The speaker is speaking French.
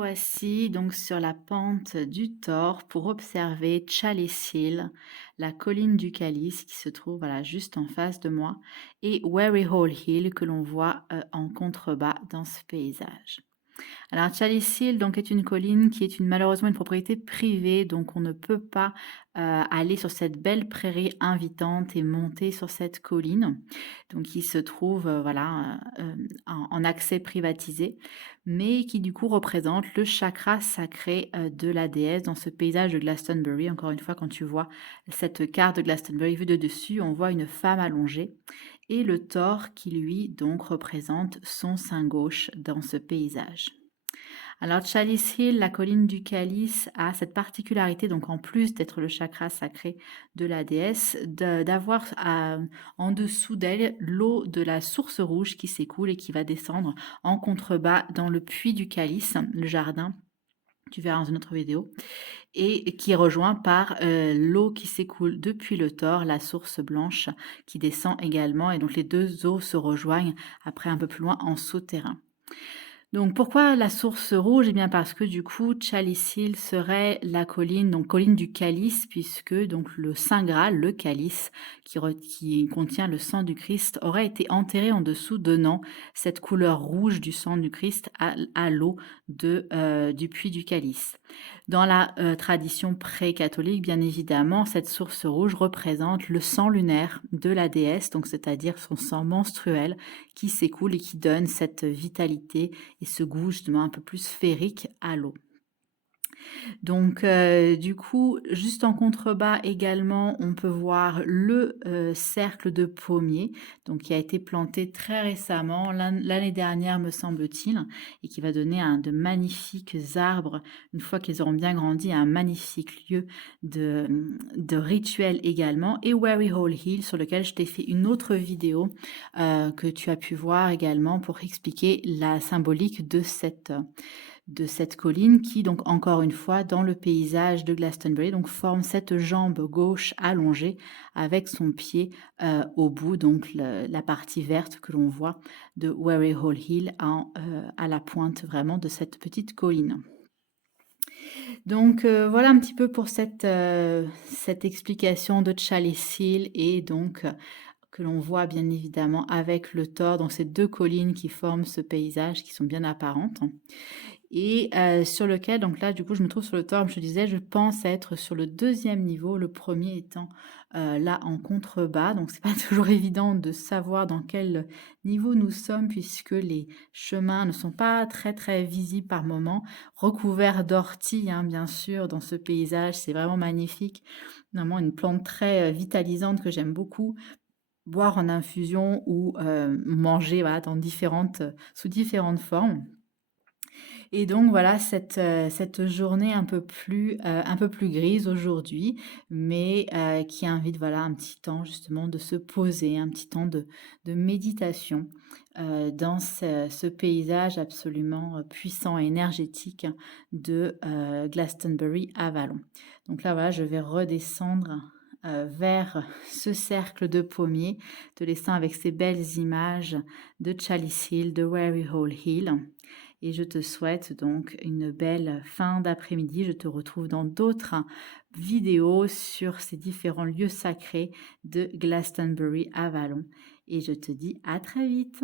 Voici donc sur la pente du Thor pour observer Chalice Hill, la colline du Calice qui se trouve voilà, juste en face de moi, et Weary Hall Hill que l'on voit en contrebas dans ce paysage. Alors Chalice Hill donc est une colline qui est malheureusement une propriété privée, donc on ne peut pas aller sur cette belle prairie invitante et monter sur cette colline. Donc il se trouve voilà en accès privatisé, mais qui du coup représente le chakra sacré de la déesse dans ce paysage de Glastonbury. Encore une fois, quand tu vois cette carte de Glastonbury vue de dessus, on voit une femme allongée et le Thor qui lui donc représente son sein gauche dans ce paysage. Alors Chalice Hill, la colline du Calice, a cette particularité, donc en plus d'être le chakra sacré de la déesse, d'avoir en dessous d'elle l'eau de la source rouge qui s'écoule et qui va descendre en contrebas dans le puits du Calice, le jardin. Tu verras dans une autre vidéo, et qui est rejoint par l'eau qui s'écoule depuis le Thor, la source blanche qui descend également, et donc les deux eaux se rejoignent après un peu plus loin en souterrain. Donc pourquoi la source rouge? Eh bien parce que du coup, Chalice Hill serait la colline, donc colline du calice, puisque donc le Saint Graal, le calice qui contient le sang du Christ, aurait été enterré en dessous, donnant cette couleur rouge du sang du Christ à l'eau du puits du calice. Dans la tradition pré-catholique, bien évidemment, cette source rouge représente le sang lunaire de la déesse, donc c'est-à-dire son sang menstruel qui s'écoule et qui donne cette vitalité et ce goût justement un peu plus sphérique à l'eau. Donc du coup, juste en contrebas également, on peut voir le cercle de pommier, donc qui a été planté très récemment, l'année dernière me semble-t-il, et qui va donner de magnifiques arbres une fois qu'ils auront bien grandi, un magnifique lieu de rituel également, et Weary Hall Hill sur lequel je t'ai fait une autre vidéo que tu as pu voir également pour expliquer la symbolique de cette colline qui, donc encore une fois, dans le paysage de Glastonbury, donc forme cette jambe gauche allongée avec son pied au bout, donc la partie verte que l'on voit de Weary Hall Hill à la pointe vraiment de cette petite colline. Donc voilà un petit peu pour cette explication de Chalice Hill et donc que l'on voit bien évidemment avec le Thor, donc ces deux collines qui forment ce paysage qui sont bien apparentes. Et sur lequel donc là, du coup, je me trouve sur le toit, comme je te disais, je pense être sur le deuxième niveau, le premier étant, là en contrebas. Donc c'est pas toujours évident de savoir dans quel niveau nous sommes puisque les chemins ne sont pas très, très visibles par moments, recouverts d'orties, hein, bien sûr, dans ce paysage. C'est vraiment magnifique. Vraiment une plante très, vitalisante que j'aime beaucoup. Boire en infusion ou, manger, voilà, sous différentes formes. Et donc voilà cette journée un peu plus grise aujourd'hui, mais qui invite voilà un petit temps justement de se poser, un petit temps de méditation, dans ce paysage absolument, puissant et énergétique de, Glastonbury à vallon. Donc là voilà, je vais redescendre, vers ce cercle de pommiers, te laissant avec ces belles images de Chalice Hill, de Weary Hall Hill. Et je te souhaite donc une belle fin d'après-midi. Je te retrouve dans d'autres vidéos sur ces différents lieux sacrés de Glastonbury à Vallon. Et je te dis à très vite.